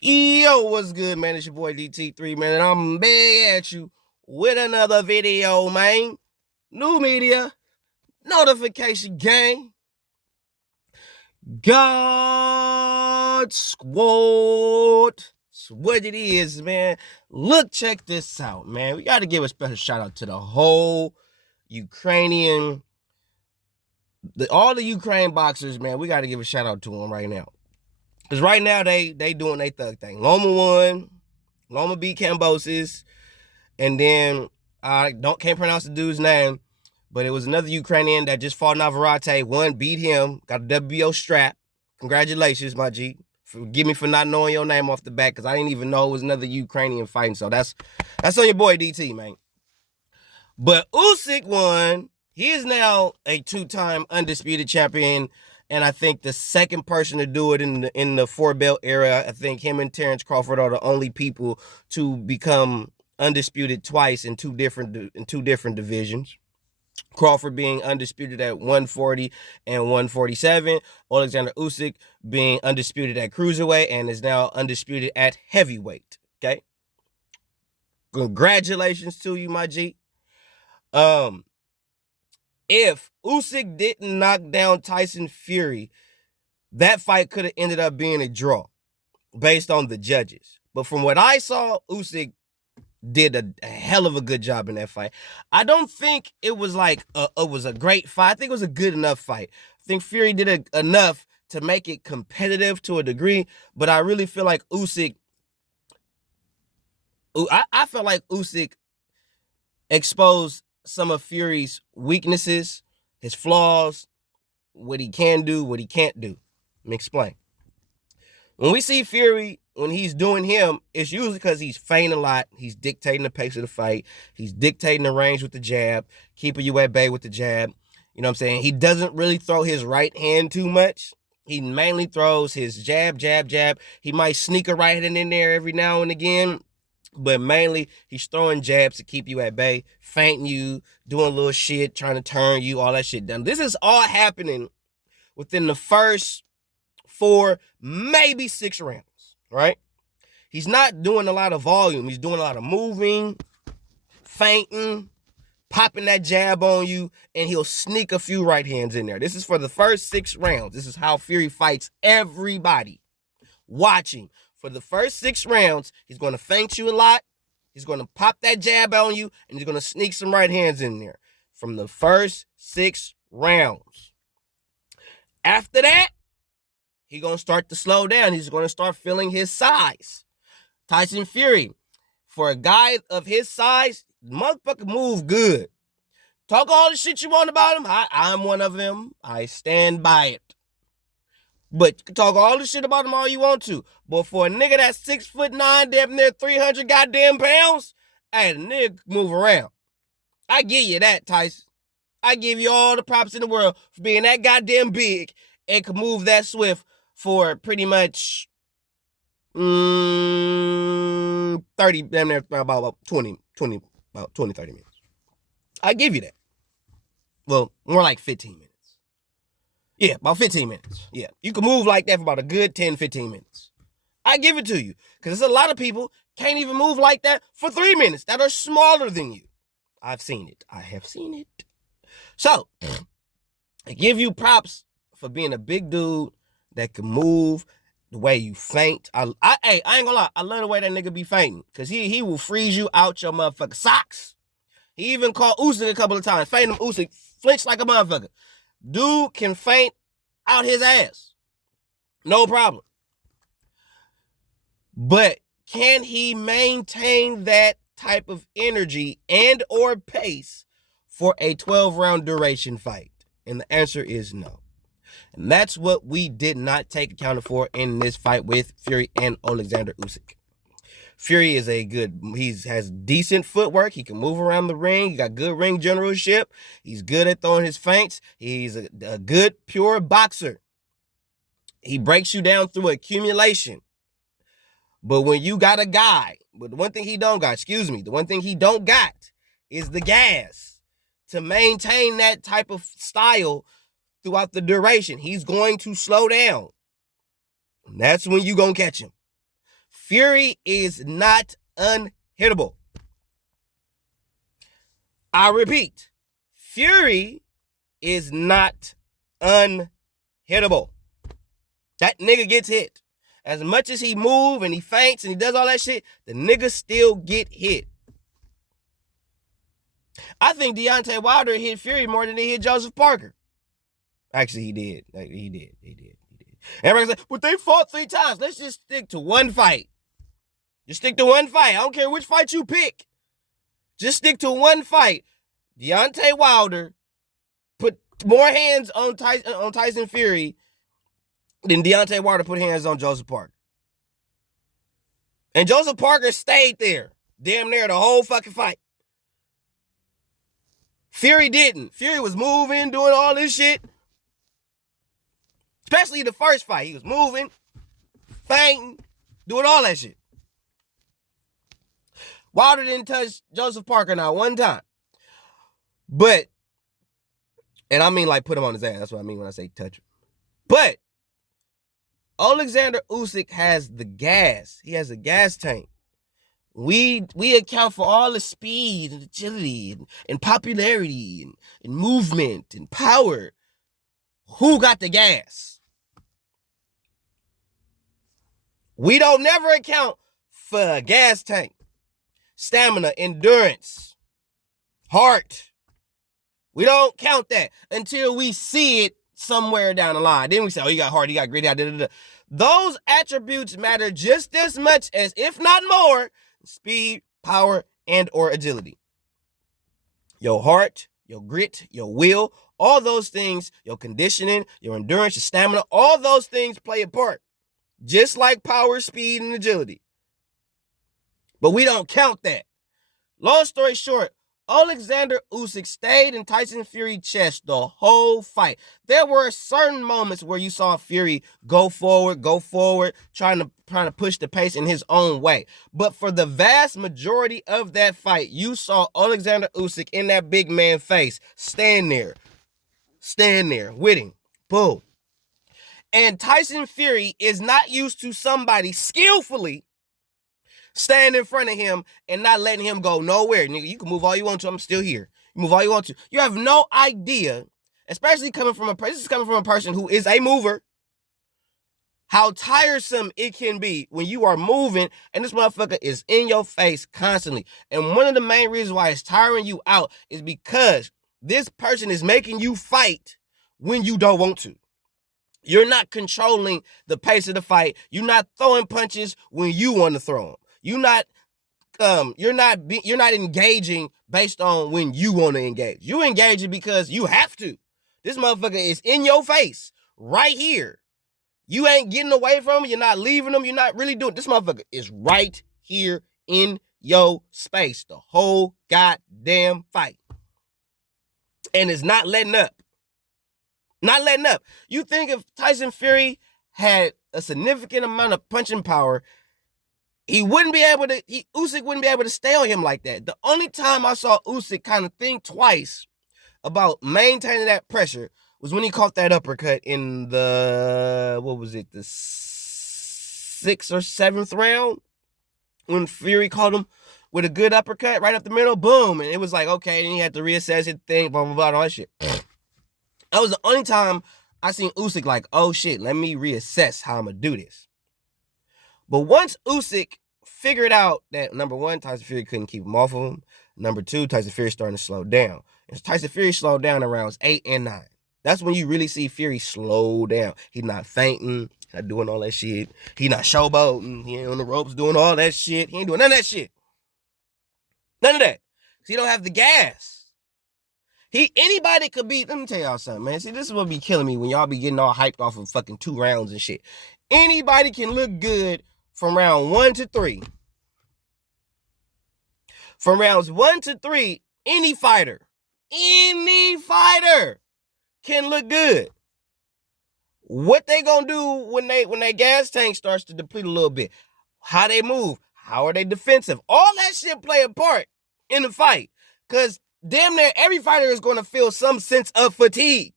Yo, what's good, man? It's your boy DT3, man, and I'm back at you with another video, man. New media, notification gang, God Squad. That's what it is, man. Look, check this out, man. We got to give a special shout out to the whole Ukrainian, all the Ukraine boxers, man. We got to give a shout out to them right now. Because right now, they doing their thug thing. Loma won. Loma beat Cambosis. And then, I can't pronounce the dude's name, but it was another Ukrainian that just fought Navarrete. One beat him, got a WBO strap. Congratulations, my G. Forgive me for not knowing your name off the bat, because I didn't even know it was another Ukrainian fighting. So that's on your boy DT, man. But Usyk won. He is now a two-time undisputed champion, and I think the second person to do it in the four-belt era. I think him and Terrence Crawford are the only people to become undisputed twice in two different divisions. Crawford being undisputed at 140 and 147. Alexander Usyk being undisputed at cruiserweight and is now undisputed at heavyweight. Okay? Congratulations to you, my G. If Usyk didn't knock down Tyson Fury, that fight could have ended up being a draw based on the judges. But from what I saw, Usyk did a hell of a good job in that fight. I don't think it was like it was a great fight. I think it was a good enough fight. I think Fury did enough to make it competitive to a degree, but I really feel like Usyk, I felt like Usyk exposed some of Fury's weaknesses, his flaws, what he can do, what he can't do. Let me explain. When we see Fury, when he's doing him, it's usually because he's feinting a lot. He's dictating the pace of the fight. He's dictating the range with the jab, keeping you at bay with the jab. You know what I'm saying? He doesn't really throw his right hand too much. He mainly throws his jab, jab, jab. He might sneak a right hand in there every now and again, but mainly he's throwing jabs to keep you at bay, feinting you, doing little shit, trying to turn you, all that shit done. This is all happening within the first 4, maybe 6 rounds, right? He's not doing a lot of volume. He's doing a lot of moving, feinting, popping that jab on you, and he'll sneak a few right hands in there. This is for the first 6 rounds. This is how Fury fights everybody watching. For the first 6 rounds, he's going to feint you a lot. He's going to pop that jab on you, and he's going to sneak some right hands in there from the first 6 rounds. After that, he's going to start to slow down. He's going to start feeling his size. Tyson Fury, for a guy of his size, motherfucker move good. Talk all the shit you want about him. I'm one of them. I stand by it. But you can talk all the shit about him all you want to. But for a nigga that's 6'9", damn near 300 goddamn pounds, hey, the nigga move around. I give you that, Tyson. I give you all the props in the world for being that goddamn big and can move that swift for pretty much 30, damn near about 20, 30 minutes. I give you that. Well, more like 15 minutes. Yeah, about 15 minutes. Yeah, you can move like that for about a good 10, 15 minutes. I give it to you. Because there's a lot of people can't even move like that for 3 minutes that are smaller than you. I've seen it. I have seen it. So, I give you props for being a big dude that can move the way you feint. I ain't gonna lie. I love the way that nigga be feinting. Because he will freeze you out your motherfucking socks. He even called Usyk a couple of times. Feint him, Usyk flinch like a motherfucker. Dude can feint out his ass. No problem. But can he maintain that type of energy and or pace for a 12-round duration fight? And the answer is no. And that's what we did not take account for in this fight with Fury and Alexander Usyk. Fury is has decent footwork. He can move around the ring. He got good ring generalship. He's good at throwing his feints. He's a good, pure boxer. He breaks you down through accumulation. But when you got a guy, but the one thing he don't got is the gas to maintain that type of style throughout the duration. He's going to slow down. And that's when you gonna catch him. Fury is not unhittable. I repeat, Fury is not unhittable. That nigga gets hit. As much as he move and he feints and he does all that shit, the nigga still get hit. I think Deontay Wilder hit Fury more than he hit Joseph Parker. Actually, he did. He did. Everybody said, but they fought 3 times. Let's just stick to one fight. Just stick to one fight. I don't care which fight you pick. Just stick to one fight. Deontay Wilder put more hands on Tyson Fury than Deontay Wilder put hands on Joseph Parker. And Joseph Parker stayed there damn near the whole fucking fight. Fury didn't. Fury was moving, doing all this shit. Especially the first fight. He was moving, feinting, doing all that shit. Wilder didn't touch Joseph Parker not one time. But, and I mean like put him on his ass. That's what I mean when I say touch him. But, Alexander Usyk has the gas. He has a gas tank. We account for all the speed and agility and popularity and movement and power. Who got the gas? We don't never account for a gas tank, stamina, endurance, heart. We don't count that until we see it somewhere down the line. Then we say, oh, you got heart, you got grit. Those attributes matter just as much as, if not more, speed, power, and or agility. Your heart, your grit, your will, all those things, your conditioning, your endurance, your stamina, all those things play a part. Just like power, speed, and agility. But we don't count that. Long story short, Alexander Usyk stayed in Tyson Fury's chest the whole fight. There were certain moments where you saw Fury go forward, trying to push the pace in his own way. But for the vast majority of that fight, you saw Alexander Usyk in that big man face, stand there with him. Boom. And Tyson Fury is not used to somebody skillfully stand in front of him and not letting him go nowhere. Nigga, you can move all you want to. I'm still here. You move all you want to. You have no idea, especially coming from a person who is a mover, how tiresome it can be when you are moving and this motherfucker is in your face constantly. And one of the main reasons why it's tiring you out is because this person is making you fight when you don't want to. You're not controlling the pace of the fight. You're not throwing punches when you want to throw them. You're not engaging based on when you want to engage. You engaging because you have to. This motherfucker is in your face right here. You ain't getting away from him. You're not leaving him. You're not really doing. This motherfucker is right here in your space the whole goddamn fight. And is not letting up. Not letting up. You think if Tyson Fury had a significant amount of punching power, Usyk wouldn't be able to stay on him like that. The only time I saw Usyk kind of think twice about maintaining that pressure was when he caught that uppercut in the 6th or 7th round? When Fury caught him with a good uppercut right up the middle, boom. And it was like, okay, and he had to reassess his thing, blah, blah, blah, all that shit. That was the only time I seen Usyk like, oh shit, let me reassess how I'm going to do this. But once Usyk figured out that, number one, Tyson Fury couldn't keep him off of him. Number two, Tyson Fury starting to slow down. And Tyson Fury slowed down in rounds 8 and 9. That's when you really see Fury slow down. He's not fainting, not doing all that shit. He's not showboating. He ain't on the ropes doing all that shit. He ain't doing none of that shit. None of that. Because he don't have the gas. Anybody could be, let me tell y'all something, man. See, this is what be killing me when y'all be getting all hyped off of fucking 2 rounds and shit. Anybody can look good from round 1 to 3. From rounds 1 to 3, any fighter can look good. What they gonna do when their gas tank starts to deplete a little bit? How they move? How are they defensive? All that shit play a part in the fight. Because damn near every fighter is going to feel some sense of fatigue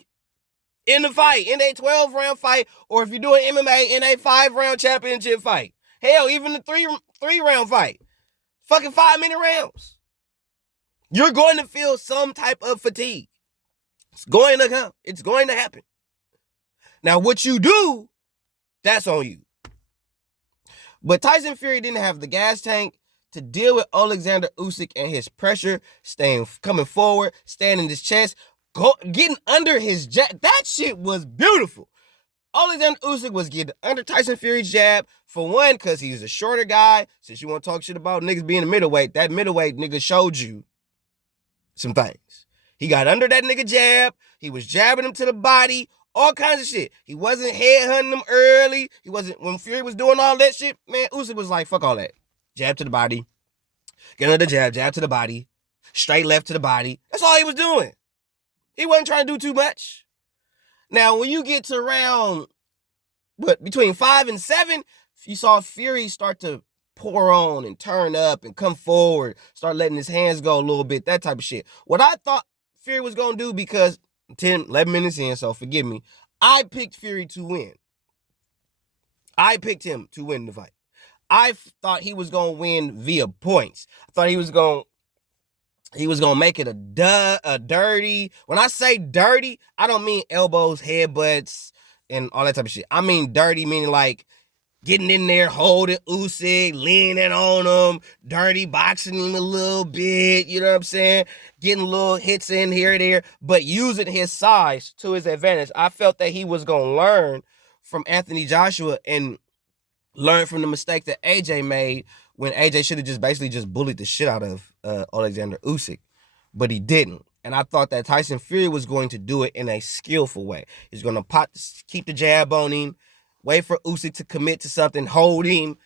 in the fight, in a 12-round fight, or if you're doing MMA, in a 5-round championship fight. Hell, even the three round fight. Fucking 5-minute rounds. You're going to feel some type of fatigue. It's going to come. It's going to happen. Now, what you do, that's on you. But Tyson Fury didn't have the gas tank to deal with Alexander Usyk and his pressure, coming forward, standing his chest, getting under his jab. That shit was beautiful. Alexander Usyk was getting under Tyson Fury's jab, for one, because he's a shorter guy. Since you want to talk shit about niggas being a middleweight, that middleweight nigga showed you some things. He got under that nigga jab. He was jabbing him to the body. All kinds of shit. He wasn't headhunting him early. He wasn't, when Fury was doing all that shit, man, Usyk was like, fuck all that. Jab to the body. Get under the jab to the body. Straight left to the body. That's all he was doing. He wasn't trying to do too much. Now, when you get to round, between 5 and 7, you saw Fury start to pour on and turn up and come forward, start letting his hands go a little bit, that type of shit. What I thought Fury was going to do, because 11 minutes in, so forgive me, I picked Fury to win. I picked him to win the fight. I thought he was going to win via points. I thought he was going to make it a dirty. When I say dirty, I don't mean elbows, headbutts, and all that type of shit. I mean dirty, meaning like getting in there, holding Usyk, leaning on him, dirty boxing him a little bit, you know what I'm saying? Getting little hits in here and there, but using his size to his advantage. I felt that he was going to learn from Anthony Joshua and learn from the mistake that AJ made when AJ should have just bullied the shit out of Alexander Usyk, but he didn't. And I thought that Tyson Fury was going to do it in a skillful way. He's going to keep the jab on him, wait for Usyk to commit to something, hold him,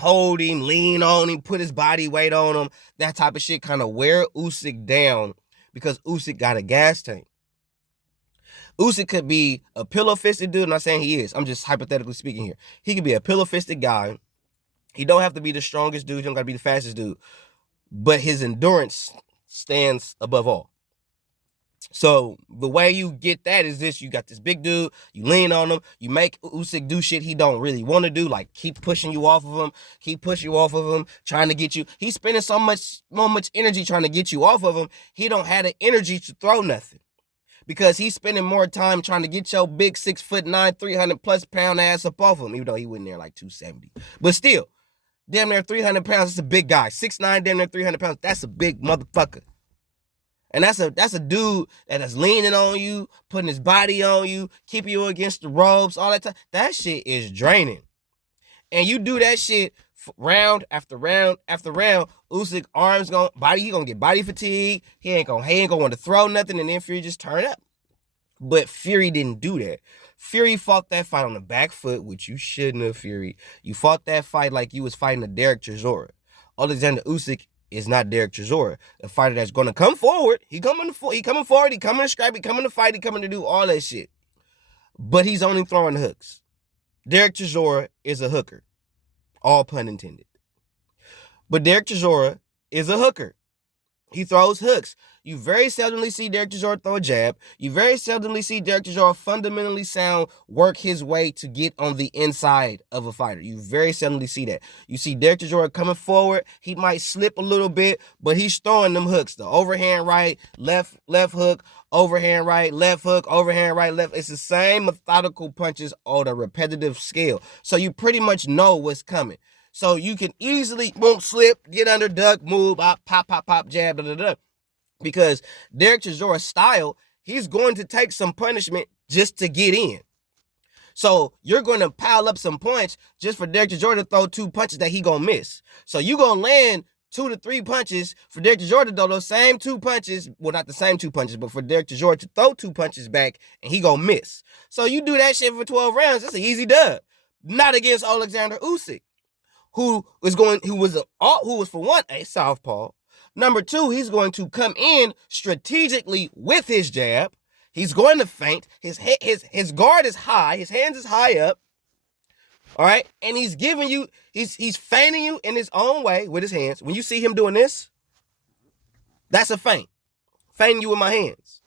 lean on him, put his body weight on him, that type of shit, kind of wear Usyk down, because Usyk got a gas tank. Usyk could be a pillow-fisted dude. I'm not saying he is. I'm just hypothetically speaking here. He could be a pillow-fisted guy. He don't have to be the strongest dude. He don't got to be the fastest dude. But his endurance stands above all. So the way you get that is this: you got this big dude, you lean on him, you make Usyk do shit he don't really want to do, like keep pushing you off of him, trying to get you. He's spending so much energy trying to get you off of him, he don't have the energy to throw nothing. Because he's spending more time trying to get your big 6'9", 300+ pound ass up off him, even though he went in there like 270. But still, damn near 300 pounds, that's a big guy. 6'9", damn near 300 pounds, that's a big motherfucker. And that's a dude that is leaning on you, putting his body on you, keeping you against the ropes, all that time. That shit is draining. And you do that shit round after round after round, Usyk he gonna get body fatigue. He ain't gonna want to throw nothing, and then Fury just turn up. But Fury didn't do that. Fury fought that fight on the back foot, which you shouldn't have, Fury. You fought that fight like you was fighting a Derek Chisora. Alexander Usyk is not Derek Chisora, a fighter that's gonna come forward. He coming forward, he coming to scrap, he coming to fight, he coming to do all that shit. But he's only throwing hooks. Derek Chisora is a hooker. All pun intended. But Derek Chisora is a hooker. He throws hooks. You very seldomly see Derek Chisora throw a jab. You very seldomly see Derek Chisora fundamentally sound work his way to get on the inside of a fighter. You very seldomly see that. You see Derek Chisora coming forward. He might slip a little bit, but he's throwing them hooks. The overhand right, left hook, overhand right, left hook, overhand right, left. It's the same methodical punches on a repetitive scale. So you pretty much know what's coming. So you can easily, slip, get under, duck, move, pop, jab, Because Derek Chisora's style, he's going to take some punishment just to get in. So you're going to pile up some points just for Derek Chisora to throw 2 punches that he going to miss. So you're going to land 2 to 3 punches for Derek Chisora to throw those same 2 punches. Well, not the same 2 punches, but for Derek Chisora to throw 2 punches back and he going to miss. So you do that shit for 12 rounds, it's an easy dub. Not against Alexander Usyk, who was for one, a southpaw. Number 2, he's going to come in strategically with his jab. He's going to feint. His guard is high. His hands is high up. All right? And he's giving you, he's feinting you in his own way with his hands. When you see him doing this, that's a feint. Feinting you with my hands.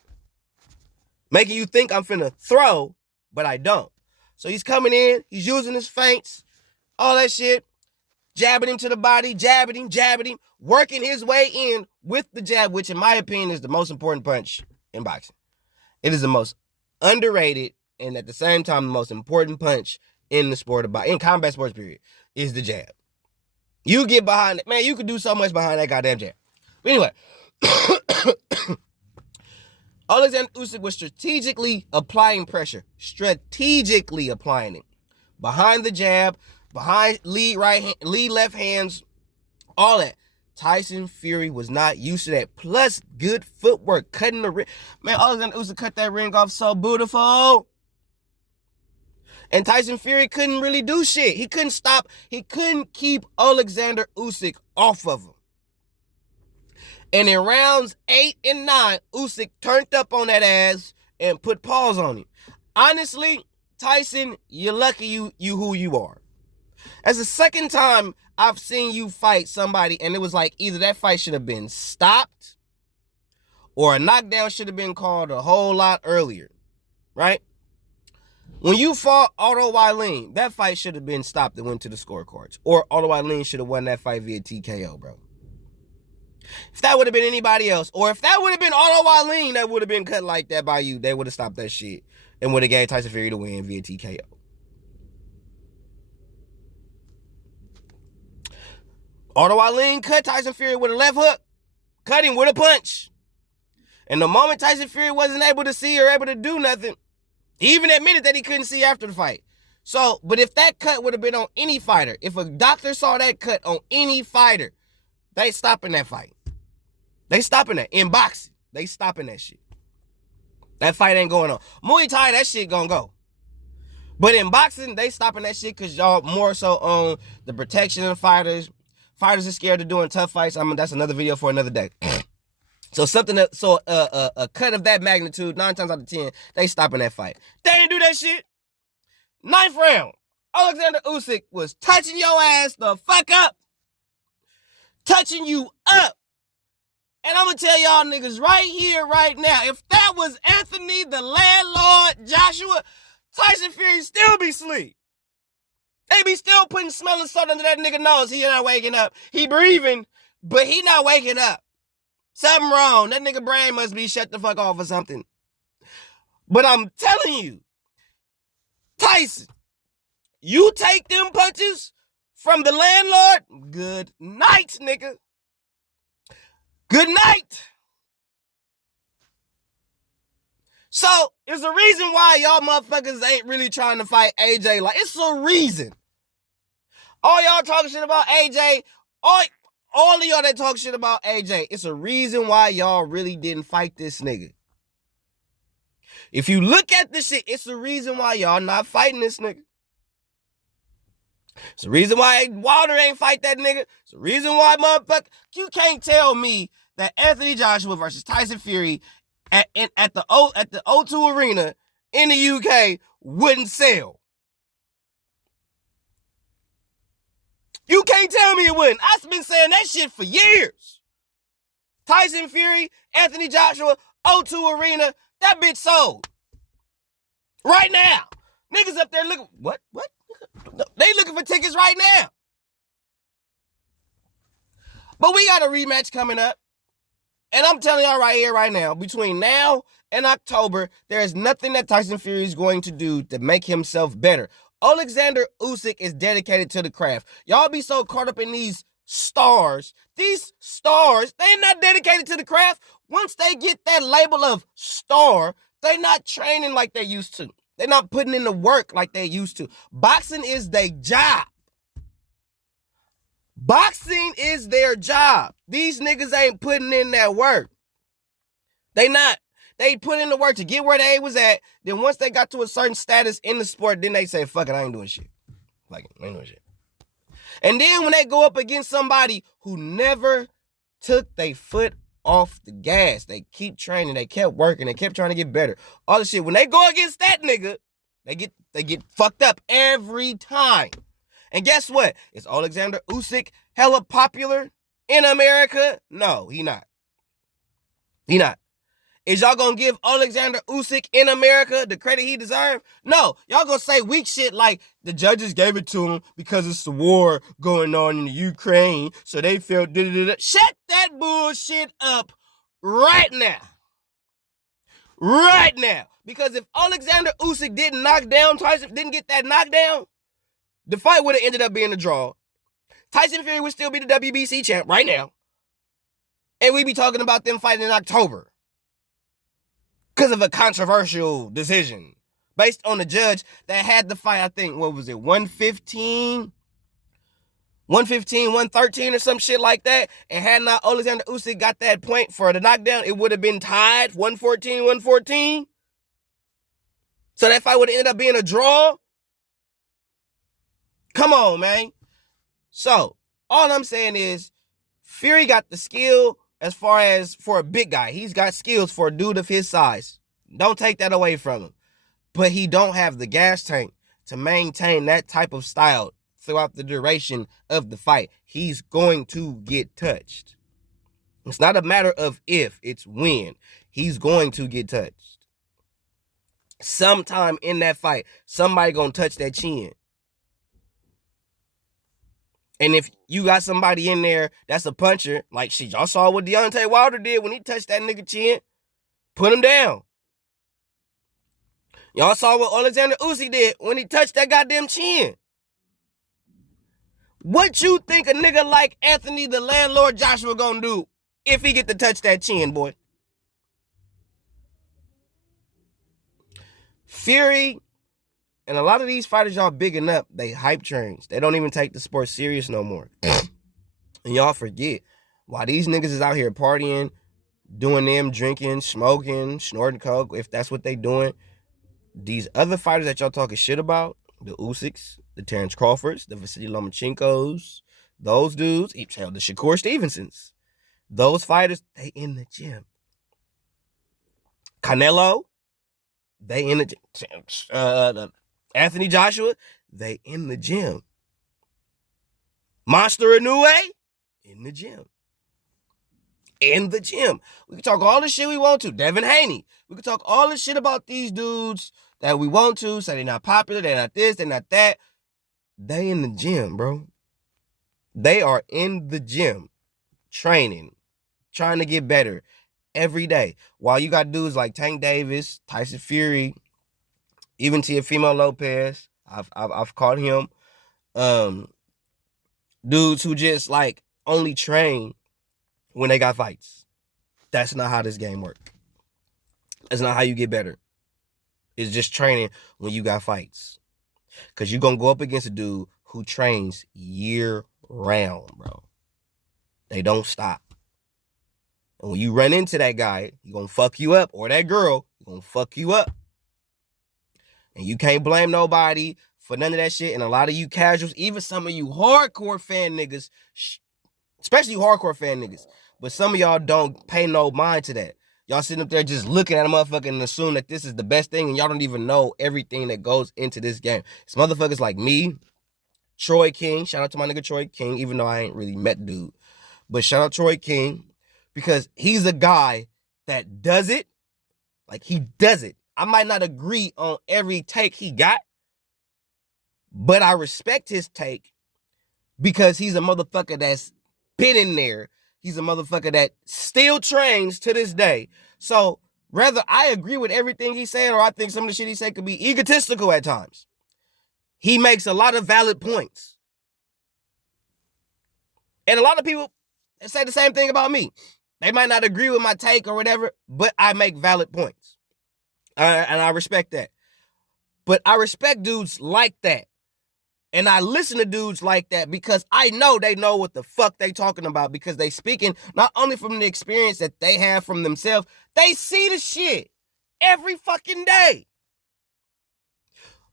Making you think I'm finna throw, but I don't. So he's coming in. He's using his feints. All that shit. jabbing him to the body, jabbing him, working his way in with the jab, which in my opinion is the most important punch in boxing. It is the most underrated and at the same time the most important punch in the sport of boxing, in combat sports period, is the jab. You get behind it, man, you could do so much behind that goddamn jab. But anyway, Alexander Usyk was strategically applying pressure. Strategically applying it. Behind the jab, behind lead left hands, all that. Tyson Fury was not used to that. Plus, good footwork, cutting the ring. Man, Alexander Usyk cut that ring off so beautiful. And Tyson Fury couldn't really do shit. He couldn't stop. He couldn't keep Alexander Usyk off of him. And in rounds 8 and 9, Usyk turned up on that ass and put paws on him. Honestly, Tyson, you're lucky you who you are. That's the second time I've seen you fight somebody, and it was like either that fight should have been stopped or a knockdown should have been called a whole lot earlier, right? When you fought Otto Wylien, that fight should have been stopped and went to the scorecards. Or Otto Wylien should have won that fight via TKO, bro. If that would have been anybody else, or if that would have been Otto Wylien that would have been cut like that by you, they would have stopped that shit and would have gave Tyson Fury the win via TKO. Otto Wylien cut Tyson Fury with a left hook, cut him with a punch. And the moment Tyson Fury wasn't able to see or able to do nothing, he even admitted that he couldn't see after the fight. So, but if that cut would have been on any fighter, if a doctor saw that cut on any fighter, they stopping that fight. They stopping that. In boxing, they stopping that shit. That fight ain't going on. Muay Thai, that shit gonna go. But in boxing, they stopping that shit because y'all more so on the protection of the fighters. Fighters are scared of doing tough fights. That's another video for another day. So a cut of that magnitude, 9 times out of 10, they stopping that fight. They ain't do that shit. 9th round, Alexander Usyk was touching your ass the fuck up. Touching you up. And I'm going to tell y'all niggas right here, right now, if that was Anthony the Landlord Joshua, Tyson Fury still be asleep. They be still putting smelling salt under that nigga nose. He not waking up. He breathing, but he not waking up. Something wrong. That nigga brain must be shut the fuck off or something. But I'm telling you, Tyson, you take them punches from the landlord, good night, nigga. Good night. So, it's a reason why y'all motherfuckers ain't really trying to fight AJ. Like, it's a reason. All y'all talking shit about AJ, all of y'all that talk shit about AJ, it's a reason why y'all really didn't fight this nigga. If you look at this shit, it's the reason why y'all not fighting this nigga. It's the reason why Wilder ain't fight that nigga. It's the reason why motherfucker, you can't tell me that Anthony Joshua versus Tyson Fury at the O2 Arena in the UK wouldn't sell. You can't tell me it wouldn't. I've been saying that shit for years. Tyson Fury, Anthony Joshua, O2 Arena, that bitch sold. Right now. Niggas up there looking, what? They looking for tickets right now. But we got a rematch coming up. And I'm telling y'all right here, right now, between now and October, there is nothing that Tyson Fury is going to do to make himself better. Alexander Usyk is dedicated to the craft. Y'all be so caught up in these stars. These stars, they're not dedicated to the craft. Once they get that label of star, they're not training like they used to. They're not putting in the work like they used to. Boxing is their job. Boxing is their job. These niggas ain't putting in that work. They not. They put in the work to get where they was at. Then once they got to a certain status in the sport, then they say, fuck it, I ain't doing shit. Like, I ain't doing shit. And then when they go up against somebody who never took their foot off the gas, they keep training, they kept working, they kept trying to get better. All the shit. When they go against that nigga, they get fucked up every time. And guess what? Is Alexander Usyk hella popular in America? No, he not. He not. Is y'all gonna give Alexander Usyk in America the credit he deserves? No. Y'all gonna say weak shit like the judges gave it to him because it's the war going on in the Ukraine, so they felt da-da-da-da. Shut that bullshit up right now. Right now. Because if Alexander Usyk didn't knock down Tyson, didn't get that knockdown, the fight would have ended up being a draw. Tyson Fury would still be the WBC champ right now. And we'd be talking about them fighting in October. Because of a controversial decision. Based on the judge that had the fight, I think, what was it, 115? 115, 113 or some shit like that. And had not Alexander Usyk got that point for the knockdown, it would have been tied 114, 114. So that fight would have ended up being a draw. Come on, man. So, all I'm saying is, Fury got the skill as far as for a big guy. He's got skills for a dude of his size. Don't take that away from him. But he don't have the gas tank to maintain that type of style throughout the duration of the fight. He's going to get touched. It's not a matter of if, it's when. He's going to get touched. Sometime in that fight, somebody gonna touch that chin. And if you got somebody in there that's a puncher, like shit, y'all saw what Deontay Wilder did when he touched that nigga chin, put him down. Y'all saw what Alexander Usyk did when he touched that goddamn chin. What you think a nigga like Anthony the Landlord Joshua gonna do if he get to touch that chin, boy? Fury and a lot of these fighters y'all bigging up, they hype trains. They don't even take the sport serious no more. And y'all forget, while these niggas is out here partying, doing them, drinking, smoking, snorting coke, if that's what they doing, these other fighters that y'all talking shit about, the Usyks, the Terrence Crawfords, the Vasily Lomachenkos, those dudes, the Shakur Stevensons, those fighters, they in the gym. Canelo, they in the gym. Anthony Joshua, they in the gym. Monster Inoue, in the gym. In the gym. We can talk all the shit we want to. Devin Haney. We can talk all the shit about these dudes that we want to. Say they're not popular, they're not this, they're not that. They in the gym, bro. They are in the gym. Training. Trying to get better. Every day. While you got dudes like Tank Davis, Tyson Fury, even Teofimo Lopez. I've caught him. Dudes who just like only train when they got fights. That's not how this game works. That's not how you get better. It's just training when you got fights. Because you're going to go up against a dude who trains year round, bro. They don't stop. And when you run into that guy, he's going to fuck you up. Or that girl, he's going to fuck you up. And you can't blame nobody for none of that shit. And a lot of you casuals, even some of you hardcore fan niggas, especially you hardcore fan niggas, but some of y'all don't pay no mind to that. Y'all sitting up there just looking at a motherfucker and assume that this is the best thing, and y'all don't even know everything that goes into this game. It's motherfuckers like me, Troy King. Shout out to my nigga Troy King, even though I ain't really met dude. But shout out Troy King, because he's a guy that does it. Like, he does it. I might not agree on every take he got, but I respect his take because he's a motherfucker that's been in there. He's a motherfucker that still trains to this day. So, whether I agree with everything he's saying or I think some of the shit he said could be egotistical at times, he makes a lot of valid points. And a lot of people say the same thing about me. They might not agree with my take or whatever, but I make valid points. And I respect that. But I respect dudes like that. And I listen to dudes like that because I know they know what the fuck they talking about, because they speaking not only from the experience that they have from themselves, they see the shit every fucking day.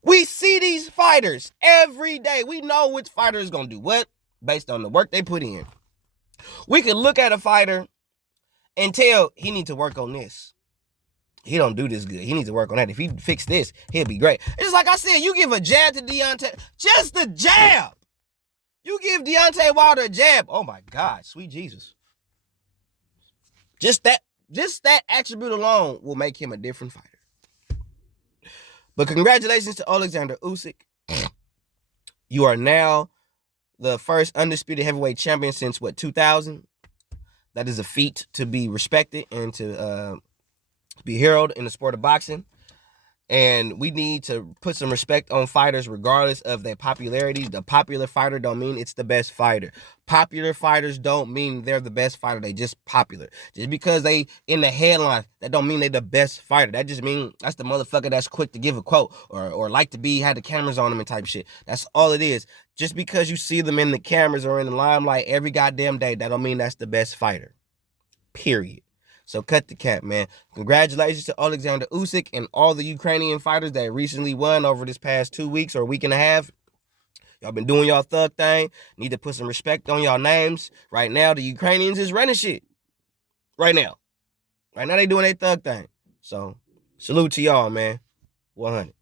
We see these fighters every day. We know which fighter is going to do what based on the work they put in. We can look at a fighter and tell he needs to work on this. He don't do this good. He needs to work on that. If he fix this, he'll be great. It's like I said, you give a jab to Deontay, just a jab. You give Deontay Wilder a jab. Oh my God, sweet Jesus. Just that Just that attribute alone will make him a different fighter. But congratulations to Alexander Usyk. You are now the first undisputed heavyweight champion since, 2000? That is a feat to be respected and to be heralded in the sport of boxing. And we need to put some respect on fighters regardless of their popularity. The popular fighter don't mean it's the best fighter. Popular fighters don't mean they're the best fighter. They just popular. Just because they in the headline, that don't mean they the best fighter. That just mean that's the motherfucker that's quick to give a quote or like to be, had the cameras on them and type shit. That's all it is. Just because you see them in the cameras or in the limelight every goddamn day, that don't mean that's the best fighter. Period. So cut the cap, man. Congratulations to Alexander Usyk and all the Ukrainian fighters that recently won over this past 2 weeks or a week and a half. Y'all been doing y'all thug thing. Need to put some respect on y'all names. Right now, the Ukrainians is running shit. Right now. Right now, they doing their thug thing. So, salute to y'all, man. 100.